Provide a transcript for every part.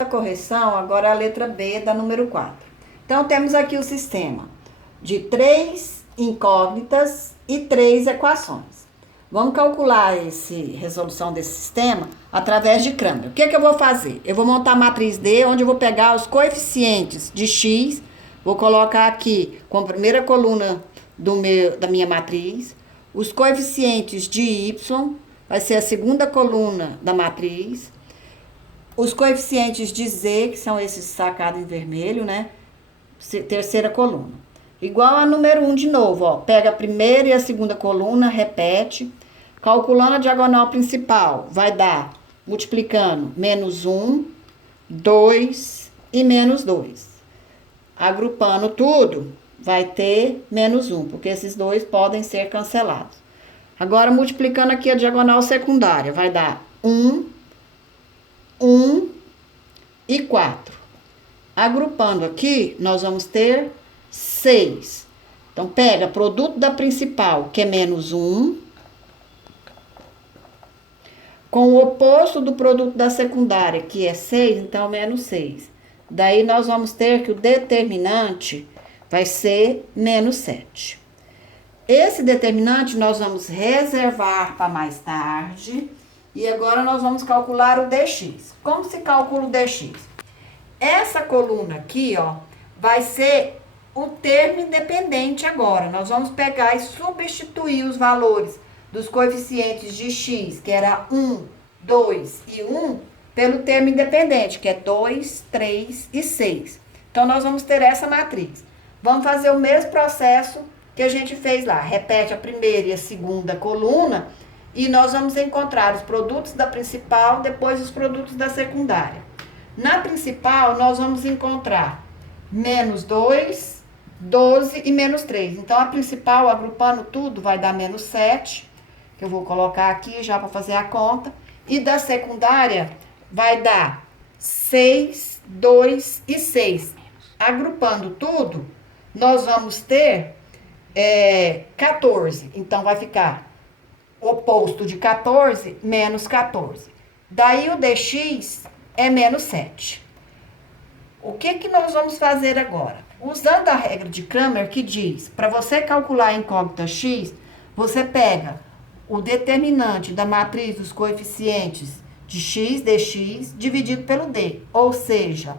A correção agora é a letra B da número 4. Então, temos aqui o sistema de 3 incógnitas e 3 equações. Vamos calcular essa resolução desse sistema através de Cramer. O que eu vou fazer? Eu vou montar a matriz D, onde eu vou pegar os coeficientes de x, vou colocar aqui como primeira coluna da minha matriz, os coeficientes de y, vai ser a segunda coluna da matriz, os coeficientes de z, que são esses sacados em vermelho, né? Terceira coluna. Igual a número 1 de novo, ó. Pega a primeira e a segunda coluna, repete. Calculando a diagonal principal, vai dar, multiplicando, menos 1, 2 e menos 2. Agrupando tudo, vai ter menos 1, porque esses dois podem ser cancelados. Agora, multiplicando aqui a diagonal secundária, vai dar 1 e 4. Agrupando aqui, nós vamos ter 6. Então, pega produto da principal, que é menos 1, com o oposto do produto da secundária, que é 6, então, menos 6. Daí, nós vamos ter que o determinante vai ser menos 7. Esse determinante nós vamos reservar para mais tarde. E agora nós vamos calcular o dx. Como se calcula o dx? Essa coluna aqui, ó, vai ser o termo independente agora. Nós vamos pegar e substituir os valores dos coeficientes de x, que era 1, 2 e 1, pelo termo independente, que é 2, 3 e 6. Então, nós vamos ter essa matriz. Vamos fazer o mesmo processo que a gente fez lá. Repete a primeira e a segunda coluna. E nós vamos encontrar os produtos da principal, depois os produtos da secundária. Na principal, nós vamos encontrar menos 2, 12 e menos 3. Então, a principal, agrupando tudo, vai dar menos 7, que eu vou colocar aqui já para fazer a conta. E da secundária, vai dar 6, 2 e 6. Agrupando tudo, nós vamos ter 14. Então, vai ficar oposto de 14, menos 14. Daí o dx é menos 7. O que nós vamos fazer agora? Usando a regra de Cramer, que diz, para você calcular a incógnita x, você pega o determinante da matriz dos coeficientes de x, dx, dividido pelo d. Ou seja,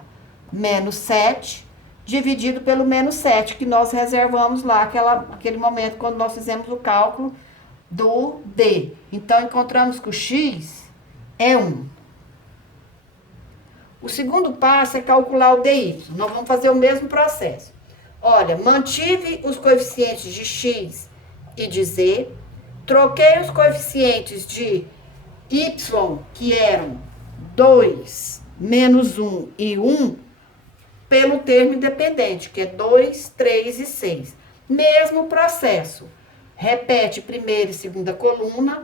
menos 7 dividido pelo menos 7, que nós reservamos lá aquele momento quando nós fizemos o cálculo do D. Então, encontramos que o x é 1. O segundo passo é calcular o DY. Nós vamos fazer o mesmo processo. Olha, mantive os coeficientes de x e de z, troquei os coeficientes de y, que eram 2, menos 1 e 1, pelo termo independente, que é 2, 3 e 6. Mesmo processo. Repete primeira e segunda coluna,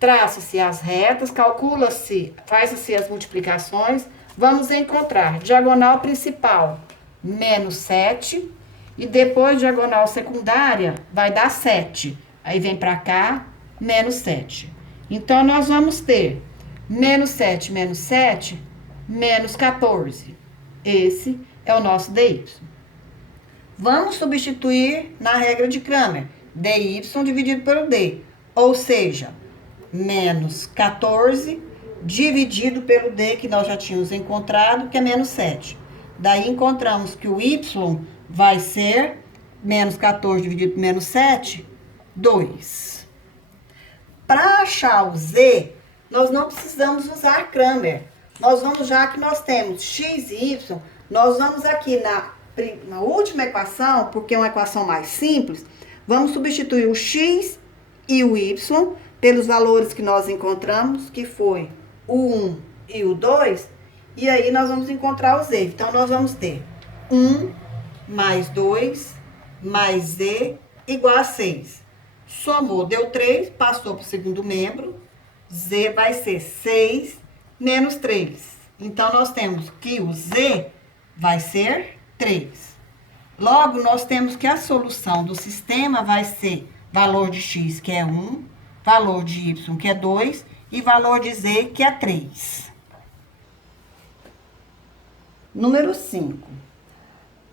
traça-se as retas, calcula-se, faz-se as multiplicações. Vamos encontrar diagonal principal, menos 7, e depois diagonal secundária, vai dar 7. Aí vem para cá, menos 7. Então, nós vamos ter menos 7, menos 14. Esse é o nosso DY. Vamos substituir na regra de Cramer, dy dividido pelo d, ou seja, menos 14 dividido pelo d, que nós já tínhamos encontrado, que é menos 7. Daí, encontramos que o y vai ser menos 14 dividido por menos 7, 2. Para achar o z, nós não precisamos usar Cramer. Nós vamos, já que nós temos x e y, nós vamos aqui na última equação, porque é uma equação mais simples, vamos substituir o x e o y pelos valores que nós encontramos, que foi o 1 e o 2, e aí nós vamos encontrar o z. Então, nós vamos ter 1 mais 2 mais z igual a 6. Somou, deu 3, passou para o segundo membro, z vai ser 6 menos 3. Então, nós temos que o z vai ser 3. Logo, nós temos que a solução do sistema vai ser valor de x, que é 1, valor de y, que é 2, e valor de z, que é 3. Número 5.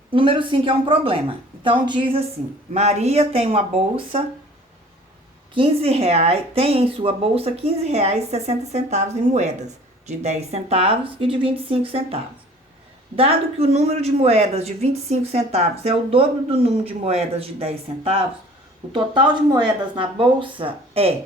Número 5 é um problema. Então, diz assim, Maria tem uma bolsa, 15 reais, tem em sua bolsa 15 reais e 60 centavos em moedas, de 10 centavos e de 25 centavos. Dado que o número de moedas de 25 centavos é o dobro do número de moedas de 10 centavos, o total de moedas na bolsa é...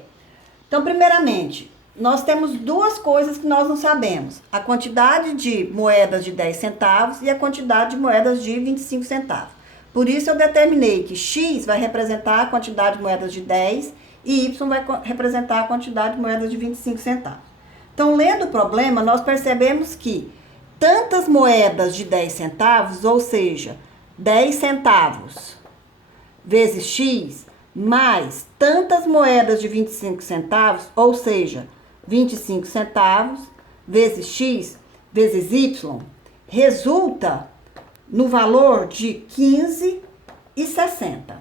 Então, primeiramente, nós temos duas coisas que nós não sabemos. A quantidade de moedas de 10 centavos e a quantidade de moedas de 25 centavos. Por isso, eu determinei que X vai representar a quantidade de moedas de 10 e Y vai representar a quantidade de moedas de 25 centavos. Então, lendo o problema, nós percebemos que tantas moedas de 10 centavos, ou seja, 10 centavos vezes X, mais tantas moedas de 25 centavos, ou seja, 25 centavos vezes X vezes Y, resulta no valor de 15,60.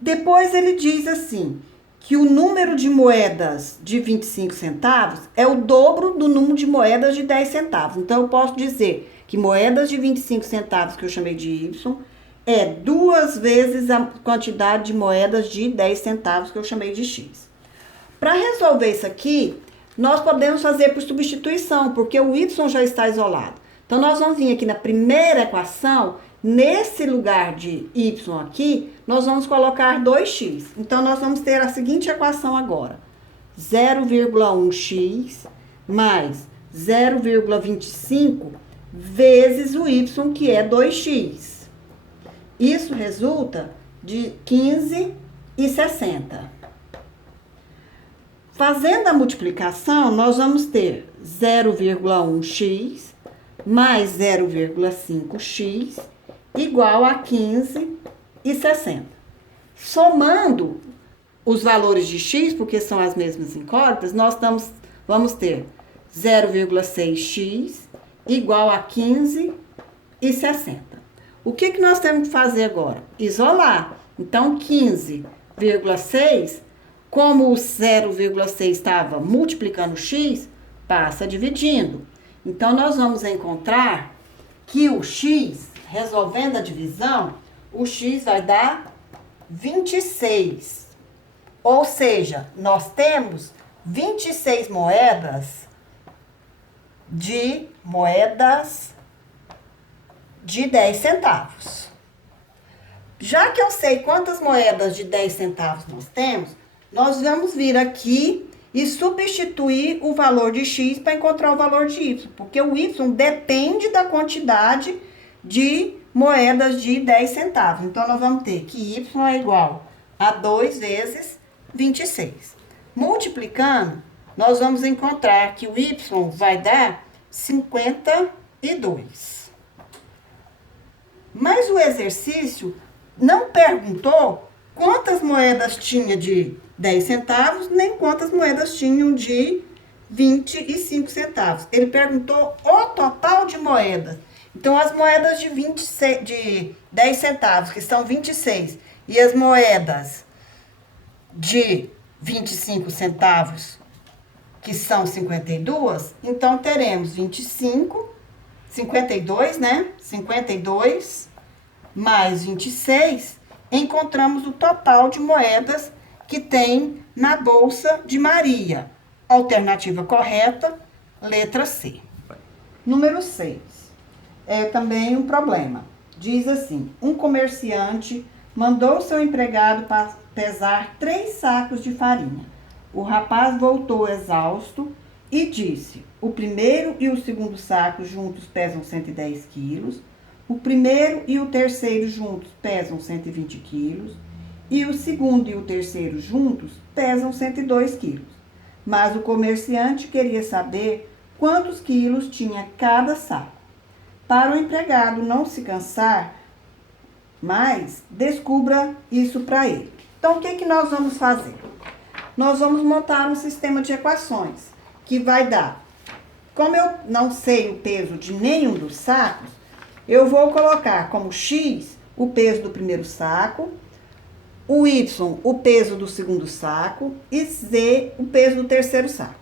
Depois ele diz assim, que o número de moedas de 25 centavos é o dobro do número de moedas de 10 centavos. Então, eu posso dizer que moedas de 25 centavos, que eu chamei de Y, é 2 vezes a quantidade de moedas de 10 centavos, que eu chamei de X. Para resolver isso aqui, nós podemos fazer por substituição, porque o Y já está isolado. Então, nós vamos vir aqui na primeira equação, nesse lugar de Y aqui, nós vamos colocar 2x. Então, nós vamos ter a seguinte equação agora. 0,1x mais 0,25 vezes o Y, que é 2x. Isso resulta de 15,60. Fazendo a multiplicação, nós vamos ter 0,1x mais 0,5x igual a 15,60. Somando os valores de x, porque são as mesmas incógnitas, nós vamos ter 0,6x igual a 15,60. O que nós temos que fazer agora? Isolar. Então, 15,6, como o 0,6 estava multiplicando x, passa dividindo. Então, nós vamos encontrar que o x, resolvendo a divisão, o x vai dar 26. Ou seja, nós temos 26 moedas de 10 centavos. Já que eu sei quantas moedas de 10 centavos nós temos, nós vamos vir aqui e substituir o valor de x para encontrar o valor de y, porque o y depende da quantidade de moedas de 10 centavos. Então, nós vamos ter que y é igual a 2 vezes 26. Multiplicando, nós vamos encontrar que o y vai dar 52. Mas o exercício não perguntou quantas moedas tinha de 10 centavos, nem quantas moedas tinham de 25 centavos. Ele perguntou o total de moedas. Então, as moedas de 10 centavos, que são 26, e as moedas de 25 centavos, que são 52, então teremos 52, né? 52 mais 26, encontramos o total de moedas que tem na bolsa de Maria. Alternativa correta, letra C. Número 6. É também um problema. Diz assim, um comerciante mandou seu empregado pesar 3 sacos de farinha. O rapaz voltou exausto e disse, o primeiro e o segundo saco juntos pesam 110 quilos, o primeiro e o terceiro juntos pesam 120 quilos, e o segundo e o terceiro juntos pesam 102 quilos. Mas o comerciante queria saber quantos quilos tinha cada saco. Para o empregado não se cansar mais, descubra isso para ele. Então, o que nós vamos fazer? Nós vamos montar um sistema de equações, que vai dar, como eu não sei o peso de nenhum dos sacos, eu vou colocar como x o peso do primeiro saco, o y o peso do segundo saco e z o peso do terceiro saco.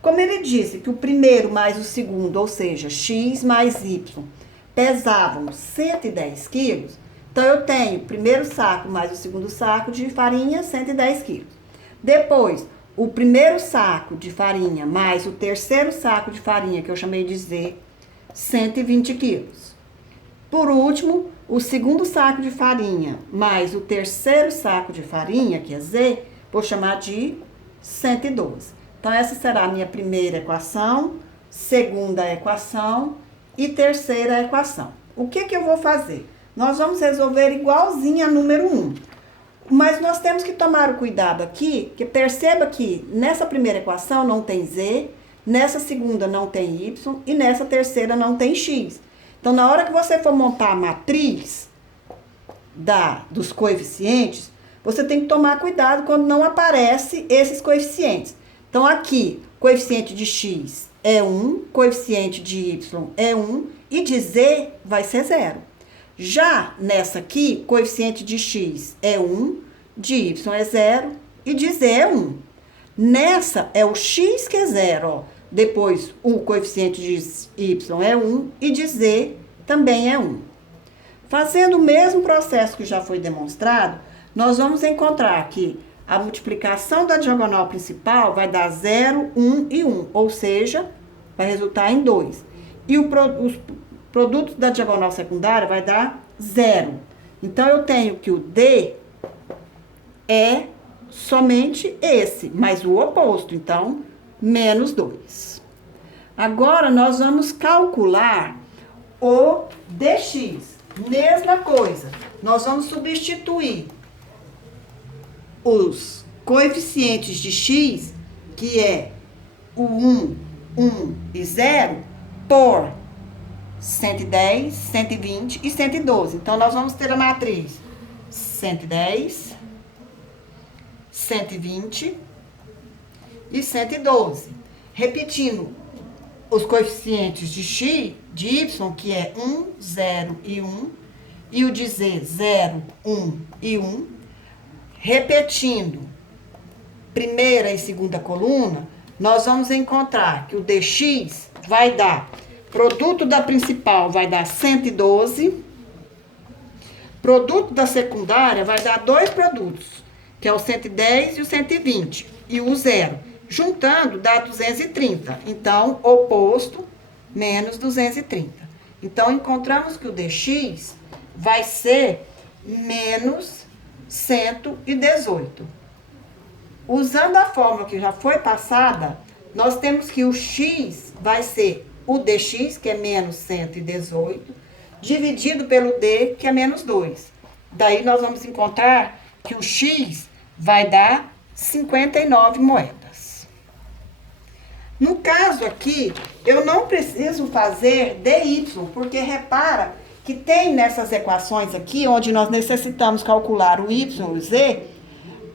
Como ele disse que o primeiro mais o segundo, ou seja, x mais y, pesavam 110 quilos, então eu tenho o primeiro saco mais o segundo saco de farinha, 110 quilos. Depois, o primeiro saco de farinha mais o terceiro saco de farinha, que eu chamei de Z, 120 quilos. Por último, o segundo saco de farinha mais o terceiro saco de farinha, que é Z, vou chamar de 112. Então, essa será a minha primeira equação, segunda equação e terceira equação. O que eu vou fazer? Nós vamos resolver igualzinho a número 1. Mas nós temos que tomar o cuidado aqui, que perceba que nessa primeira equação não tem Z, nessa segunda não tem Y e nessa terceira não tem X. Então, na hora que você for montar a matriz dos coeficientes, você tem que tomar cuidado quando não aparece esses coeficientes. Então, aqui, coeficiente de X é 1, coeficiente de Y é 1 e de Z vai ser 0. Já nessa aqui, coeficiente de X é 1, de Y é 0 e de Z é 1. Nessa é o X que é 0, ó. Depois o coeficiente de Y é 1 e de Z também é 1. Fazendo o mesmo processo que já foi demonstrado, nós vamos encontrar que a multiplicação da diagonal principal vai dar 0, 1 e 1, ou seja, vai resultar em 2. E os produtos da diagonal secundária vai dar 0. Então, eu tenho que o D é somente esse, mas o oposto, então, menos 2. Agora, nós vamos calcular o dx. Mesma coisa, nós vamos substituir os coeficientes de x, que é o 1, 1 e 0, por 110, 120 e 112. Então, nós vamos ter a matriz 110, 120 e 112. Repetindo os coeficientes de x, de y, que é 1, 0 e 1, e o de z, 0, 1 e 1. Repetindo primeira e segunda coluna, nós vamos encontrar que o dx vai dar, produto da principal vai dar 112, produto da secundária vai dar dois produtos, que é o 110 e o 120, e o 0. Juntando, dá 230. Então, oposto, menos 230. Então, encontramos que o dx vai ser menos 118. Usando a fórmula que já foi passada, nós temos que o x vai ser o dx, que é menos 118, dividido pelo d, que é menos 2. Daí, nós vamos encontrar que o x vai dar 59 moedas. No caso aqui, eu não preciso fazer dy, porque repara que tem nessas equações aqui, onde nós necessitamos calcular o y e o z,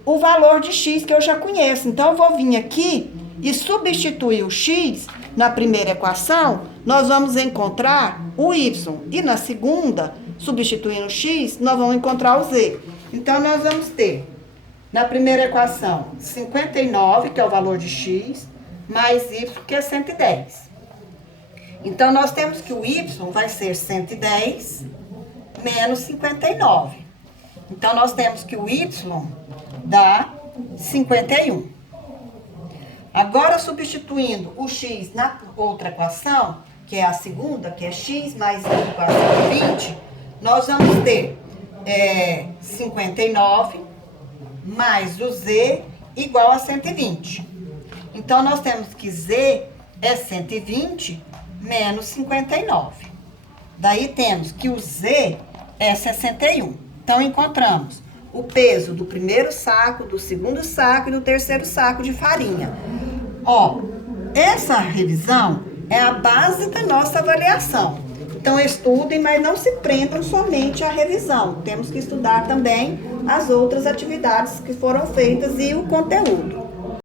o valor de x que eu já conheço. Então, eu vou vir aqui e substituir o x na primeira equação, nós vamos encontrar o y. E na segunda, substituindo o x, nós vamos encontrar o z. Então, nós vamos ter, na primeira equação, 59, que é o valor de x, mais y, que é 110. Então, nós temos que o y vai ser 110 menos 59. Então, nós temos que o y dá 51. Agora, substituindo o x na outra equação, que é a segunda, que é x mais y igual a 120, nós vamos ter 59 mais o z igual a 120. Então, nós temos que z é 120 menos 59. Daí, temos que o z é 61. Então, encontramos o peso do primeiro saco, do segundo saco e do terceiro saco de farinha. Ó, essa revisão é a base da nossa avaliação. Então, estudem, mas não se prendam somente à revisão. Temos que estudar também as outras atividades que foram feitas e o conteúdo.